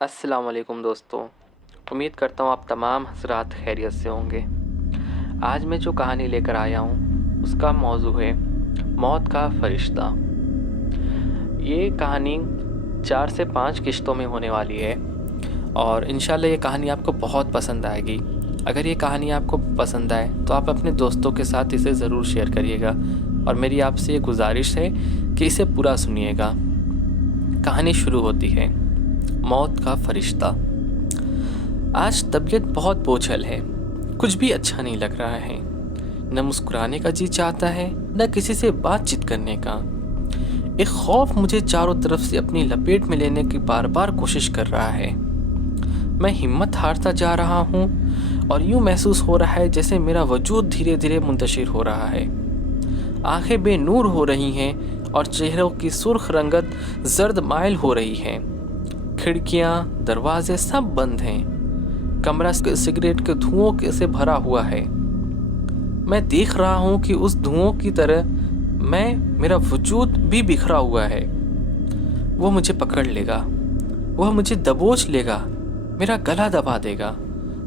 السلام علیکم دوستوں، امید کرتا ہوں آپ تمام حضرات خیریت سے ہوں گے۔ آج میں جو کہانی لے کر آیا ہوں اس کا موضوع ہے موت کا فرشتہ۔ یہ کہانی 4 سے 5 قسطوں میں ہونے والی ہے اور انشاءاللہ یہ کہانی آپ کو بہت پسند آئے گی۔ اگر یہ کہانی آپ کو پسند آئے تو آپ اپنے دوستوں کے ساتھ اسے ضرور شیئر کریے گا اور میری آپ سے یہ گزارش ہے کہ اسے پورا سنیے گا۔ کہانی شروع ہوتی ہے، موت کا فرشتہ۔ آج طبیعت بہت بوجھل ہے، کچھ بھی اچھا نہیں لگ رہا ہے، نہ مسکرانے کا جی چاہتا ہے نہ کسی سے بات چیت کرنے کا۔ ایک خوف مجھے چاروں طرف سے اپنی لپیٹ میں لینے کی بار بار کوشش کر رہا ہے۔ میں ہمت ہارتا جا رہا ہوں اور یوں محسوس ہو رہا ہے جیسے میرا وجود دھیرے دھیرے منتشر ہو رہا ہے۔ آنکھیں بے نور ہو رہی ہیں اور چہروں کی سرخ رنگت زرد مائل ہو رہی ہے۔ کھڑکیاں، دروازے سب بند ہیں۔ کمرہ سگریٹ کے دھوؤں سے بھرا ہوا ہے۔ میں دیکھ رہا ہوں کہ اس دھوؤں کی طرح میرا وجود بھی بکھرا ہوا ہے۔ وہ مجھے پکڑ لے گا، وہ مجھے دبوچ لے گا، میرا گلا دبا دے گا،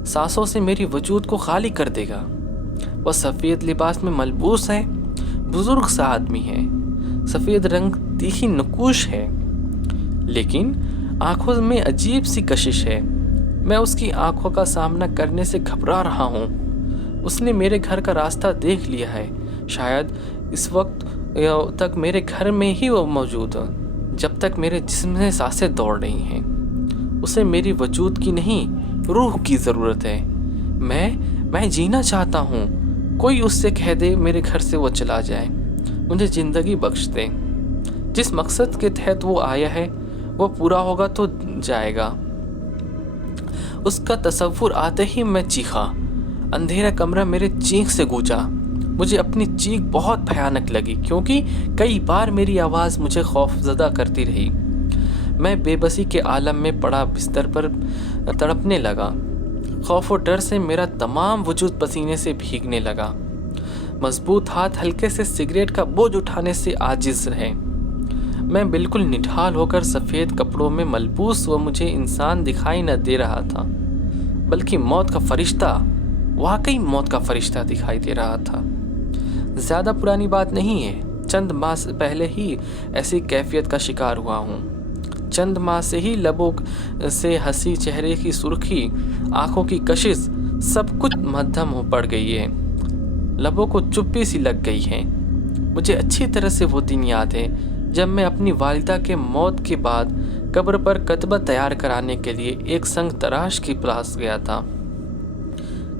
سانسوں سے میری وجود کو خالی کر دے گا۔ وہ سفید لباس میں ملبوس ہے، بزرگ سا آدمی ہے، سفید رنگ تیکھی نقوش ہے، لیکن آنکھوں میں عجیب سی کشش ہے۔ میں اس کی آنکھوں کا سامنا کرنے سے گھبرا رہا ہوں۔ اس نے میرے گھر کا راستہ دیکھ لیا ہے، شاید اس وقت تک میرے گھر میں ہی وہ موجود ہے جب تک میرے جسم میں سانسیں دوڑ رہی ہیں۔ اسے میری وجود کی نہیں، روح کی ضرورت ہے۔ میں جینا چاہتا ہوں۔ کوئی اس سے کہہ دے میرے گھر سے وہ چلا جائے، مجھے زندگی بخش دے۔ جس مقصد کے تحت وہ آیا ہے وہ پورا ہوگا تو جائے گا۔ اس کا تصور آتے ہی میں چیخا۔ اندھیرا کمرہ میرے چیخ سے گونجا۔ مجھے اپنی چیخ بہت بھیانک لگی کیونکہ کئی بار میری آواز مجھے خوف زدہ کرتی رہی۔ میں بے بسی کے عالم میں پڑا بستر پر تڑپنے لگا۔ خوف و ڈر سے میرا تمام وجود پسینے سے بھیگنے لگا۔ مضبوط ہاتھ ہلکے سے سگریٹ کا بوجھ اٹھانے سے عاجز رہے۔ میں بالکل نڈھال ہو کر سفید کپڑوں میں ملبوس وہ مجھے انسان دکھائی نہ دے رہا تھا، بلکہ موت کا فرشتہ، واقعی موت کا فرشتہ دکھائی دے رہا تھا۔ زیادہ پرانی بات نہیں ہے، چند ماہ سے پہلے ہی ایسی کیفیت کا شکار ہوا ہوں۔ چند ماہ سے ہی لبوں سے ہنسی، چہرے کی سرخی، آنکھوں کی کشش، سب کچھ مدھم ہو پڑ گئی ہے۔ لبوں کو چپی سی لگ گئی ہے۔ مجھے اچھی طرح سے وہ دن یاد ہے جب میں اپنی والدہ کے موت کے بعد قبر پر کتبہ تیار کرانے کے لیے ایک سنگ تراش کے پاس گیا تھا۔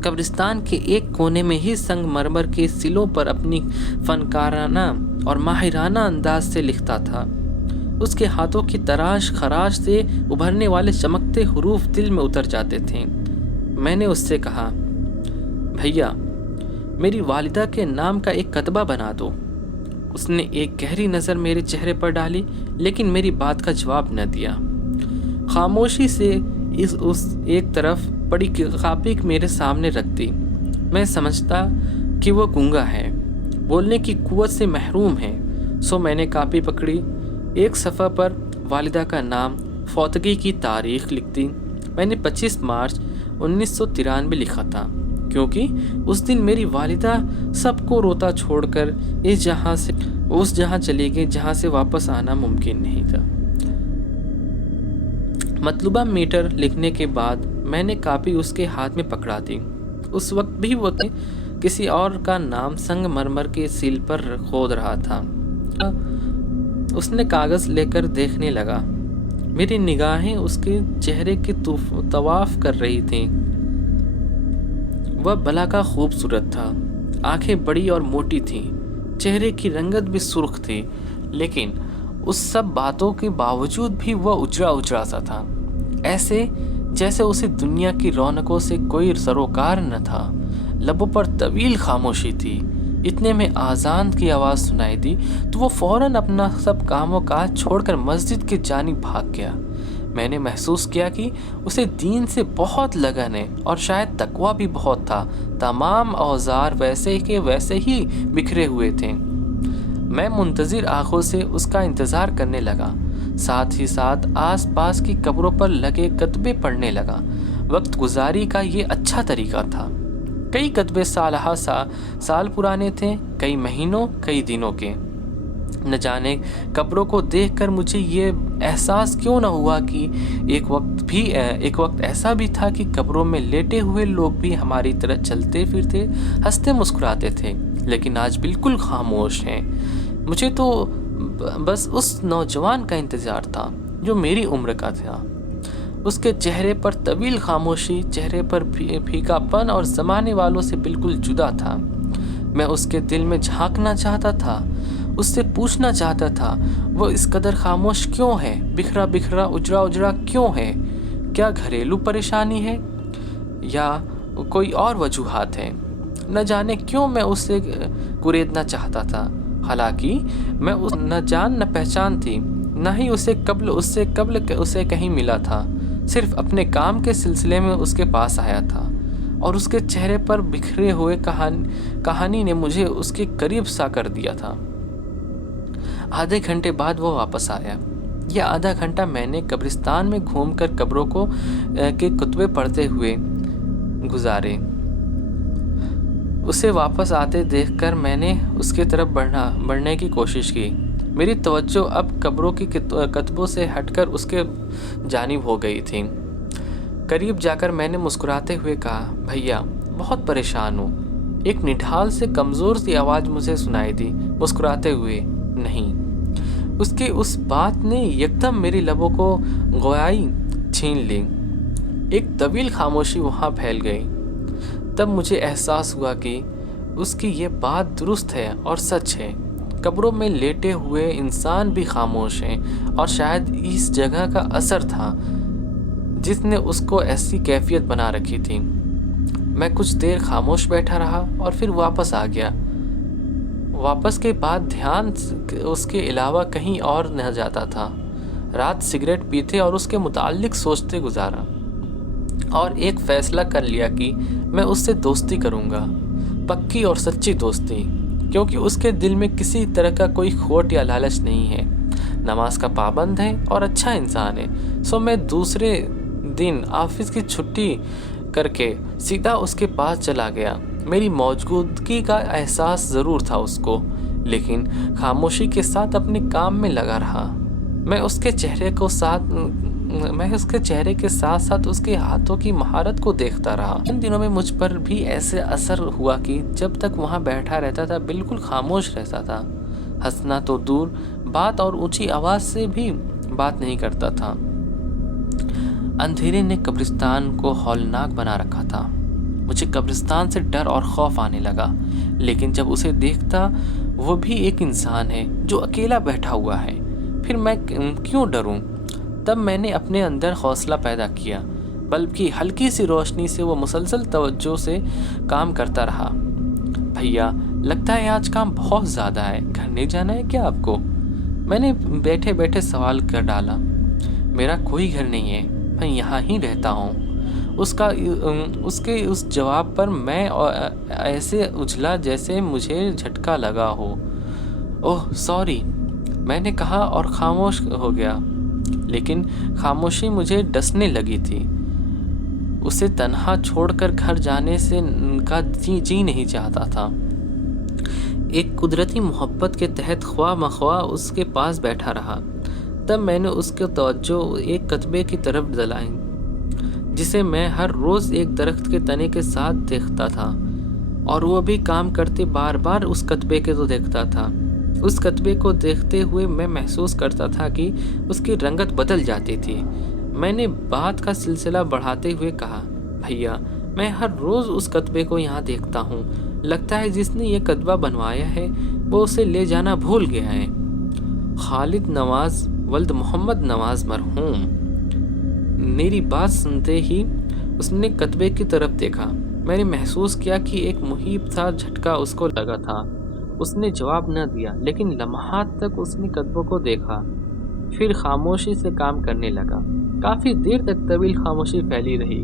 قبرستان کے ایک کونے میں ہی سنگ مرمر کے سلوں پر اپنی فنکارانہ اور ماہرانہ انداز سے لکھتا تھا۔ اس کے ہاتھوں کی تراش خراش سے ابھرنے والے چمکتے حروف دل میں اتر جاتے تھے۔ میں نے اس سے کہا، بھیا میری والدہ کے نام کا ایک کتبہ بنا دو۔ اس نے ایک گہری نظر میرے چہرے پر ڈالی لیکن میری بات کا جواب نہ دیا۔ خاموشی سے اس ایک طرف پڑی کاپی میرے سامنے رکھ دی۔ میں سمجھتا کہ وہ گونگا ہے، بولنے کی قوت سے محروم ہے، سو میں نے کاپی پکڑی۔ ایک صفحہ پر والدہ کا نام، فوتگی کی تاریخ لکھ دی۔ میں نے 25 مارچ 1993 لکھا تھا کیونکہ اس دن میری والدہ سب کو روتا چھوڑ کر اس جہاں چلی گئی جہاں سے واپس آنا ممکن نہیں تھا۔ مطلوبہ میٹر لکھنے کے بعد میں نے کاپی اس کے ہاتھ میں پکڑا دی۔ اس وقت بھی وہ کسی اور کا نام سنگ مرمر کے سیل پر کھود رہا تھا۔ اس نے کاغذ لے کر دیکھنے لگا۔ میری نگاہیں اس کے چہرے کے طواف کر رہی تھیں۔ وہ بلا کا خوبصورت تھا، آنکھیں بڑی اور موٹی تھیں، چہرے کی رنگت بھی سرخ تھی، لیکن اس سب باتوں کے باوجود بھی وہ اجڑا اجڑا سا تھا، ایسے جیسے اسے دنیا کی رونقوں سے کوئی سروکار نہ تھا۔ لبوں پر طویل خاموشی تھی۔ اتنے میں آذان کی آواز سنائی دی تو وہ فوراً اپنا سب کام و کاج چھوڑ کر مسجد کی جانب بھاگ گیا۔ میں نے محسوس کیا کہ اسے دین سے بہت لگن ہے اور شاید تقویٰ بھی بہت تھا۔ تمام اوزار ویسے کے ویسے ہی بکھرے ہوئے تھے۔ میں منتظر آنکھوں سے اس کا انتظار کرنے لگا۔ ساتھ ہی ساتھ آس پاس کی قبروں پر لگے کتبے پڑھنے لگا۔ وقت گزاری کا یہ اچھا طریقہ تھا۔ کئی کتبے سال پرانے تھے، کئی مہینوں، کئی دنوں کے۔ نہ جانے قبروں کو دیکھ کر مجھے یہ احساس کیوں نہ ہوا کہ ایک وقت ایسا بھی تھا کہ قبروں میں لیٹے ہوئے لوگ بھی ہماری طرح چلتے پھرتے، ہنستے مسکراتے تھے، لیکن آج بالکل خاموش ہیں۔ مجھے تو بس اس نوجوان کا انتظار تھا جو میری عمر کا تھا۔ اس کے چہرے پر طویل خاموشی، چہرے پر پھیکا پن اور زمانے والوں سے بالکل جدا تھا۔ میں اس کے دل میں جھانکنا چاہتا تھا، اس سے پوچھنا چاہتا تھا وہ اس قدر خاموش کیوں ہے، بکھرا بکھرا، اجڑا اجڑا کیوں ہے؟ کیا گھریلو پریشانی ہے یا کوئی اور وجوہات ہیں؟ نہ جانے کیوں میں اس سے گریزنا چاہتا تھا، حالانکہ میں نہ جان نہ پہچان تھی، نہ ہی اسے قبل اسے کہیں ملا تھا۔ صرف اپنے کام کے سلسلے میں اس کے پاس آیا تھا، اور اس کے چہرے پر بکھرے ہوئے کہانی نے مجھے اس کے قریب سا کر دیا تھا۔ آدھے گھنٹے بعد وہ واپس آیا۔ یہ آدھا گھنٹہ میں نے قبرستان میں گھوم کر قبروں کے کتبے پڑھتے ہوئے گزارے۔ اسے واپس آتے دیکھ کر میں نے اس کی طرف بڑھنے کی کوشش کی۔ میری توجہ اب قبروں کی کتبوں سے ہٹ کر اس کے جانب ہو گئی تھی۔ قریب جا کر میں نے مسکراتے ہوئے کہا، بھیا بہت پریشان ہوں۔ ایک نڈھال سے کمزور سی آواز مجھے سنائی دی، مسکراتے ہوئے، نہیں۔ اس کی اس بات نے یکدم میری لبوں کو گویائی چھین لی۔ ایک طویل خاموشی وہاں پھیل گئی۔ تب مجھے احساس ہوا کہ اس کی یہ بات درست ہے اور سچ ہے۔ قبروں میں لیٹے ہوئے انسان بھی خاموش ہیں، اور شاید اس جگہ کا اثر تھا جس نے اس کو ایسی کیفیت بنا رکھی تھی۔ میں کچھ دیر خاموش بیٹھا رہا اور پھر واپس آ گیا۔ واپس کے بعد دھیان اس کے علاوہ کہیں اور نہ جاتا تھا۔ رات سگریٹ پیتے اور اس کے متعلق سوچتے گزارا، اور ایک فیصلہ کر لیا کہ میں اس سے دوستی کروں گا، پکی اور سچی دوستی، کیونکہ اس کے دل میں کسی طرح کا کوئی کھوٹ یا لالچ نہیں ہے، نماز کا پابند ہے اور اچھا انسان ہے۔ سو میں دوسرے دن آفس کی چھٹی کر کے سیدھا اس کے پاس چلا گیا۔ میری موجودگی کا احساس ضرور تھا اس کو، لیکن خاموشی کے ساتھ اپنے کام میں لگا رہا۔ میں اس کے چہرے کے ساتھ ساتھ اس کے ہاتھوں کی مہارت کو دیکھتا رہا۔ ان دنوں میں مجھ پر بھی ایسے اثر ہوا کہ جب تک وہاں بیٹھا رہتا تھا بالکل خاموش رہتا تھا، ہنسنا تو دور بات اور اونچی آواز سے بھی بات نہیں کرتا تھا۔ اندھیرے نے قبرستان کو ہولناک بنا رکھا تھا۔ مجھے قبرستان سے ڈر اور خوف آنے لگا، لیکن جب اسے دیکھتا وہ بھی ایک انسان ہے جو اکیلا بیٹھا ہوا ہے، پھر میں کیوں ڈروں؟ تب میں نے اپنے اندر حوصلہ پیدا کیا، بلب کی ہلکی سی روشنی سے وہ مسلسل توجہ سے کام کرتا رہا۔ بھیا لگتا ہے آج کام بہت زیادہ ہے، گھر نہیں جانا ہے کیا آپ کو؟ میں نے بیٹھے بیٹھے سوال کر ڈالا۔ میرا کوئی گھر نہیں ہے، میں یہاں ہی رہتا ہوں۔ اس کے اس جواب پر میں ایسے اجھلا جیسے مجھے جھٹکا لگا ہو۔ اوہ سوری، میں نے کہا اور خاموش ہو گیا، لیکن خاموشی مجھے ڈسنے لگی تھی۔ اسے تنہا چھوڑ کر گھر جانے سے کا جی نہیں چاہتا تھا۔ ایک قدرتی محبت کے تحت خواہ مخواہ اس کے پاس بیٹھا رہا۔ تب میں نے اس کی توجہ ایک کتبے کی طرف دلائی جسے میں ہر روز ایک درخت کے تنے کے ساتھ دیکھتا تھا، اور وہ بھی کام کرتے بار بار اس کتبے کے تو دیکھتا تھا۔ اس کتبے کو دیکھتے ہوئے میں محسوس کرتا تھا کہ اس کی رنگت بدل جاتی تھی۔ میں نے بات کا سلسلہ بڑھاتے ہوئے کہا، بھیا میں ہر روز اس کتبے کو یہاں دیکھتا ہوں، لگتا ہے جس نے یہ کتبہ بنوایا ہے وہ اسے لے جانا بھول گیا ہے۔ خالد نواز ولد محمد نواز مرحوم۔ میری بات سنتے ہی اس نے کتبے کی طرف دیکھا۔ میں نے محسوس کیا کہ ایک محیب تھا جھٹکا اس کو لگا تھا۔ اس نے جواب نہ دیا، لیکن لمحات تک اس نے کتبوں کو دیکھا، پھر خاموشی سے کام کرنے لگا۔ کافی دیر تک طویل خاموشی پھیلی رہی۔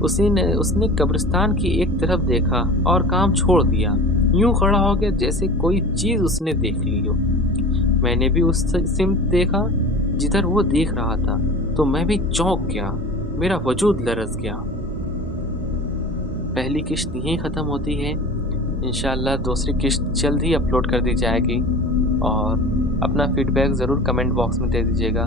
اس نے قبرستان کی ایک طرف دیکھا اور کام چھوڑ دیا، یوں کھڑا ہو گیا جیسے کوئی چیز اس نے دیکھ لی ہو۔ میں نے بھی اس سمت دیکھا۔ جدھر وہ دیکھ رہا تھا تو میں بھی چونک گیا، میرا وجود لرز گیا۔ پہلی قسط یہیں ختم ہوتی ہے، انشاءاللہ دوسری قسط جلد ہی اپلوڈ کر دی جائے گی، اور اپنا فیڈ بیک ضرور کمنٹ باکس میں دے دیجیے گا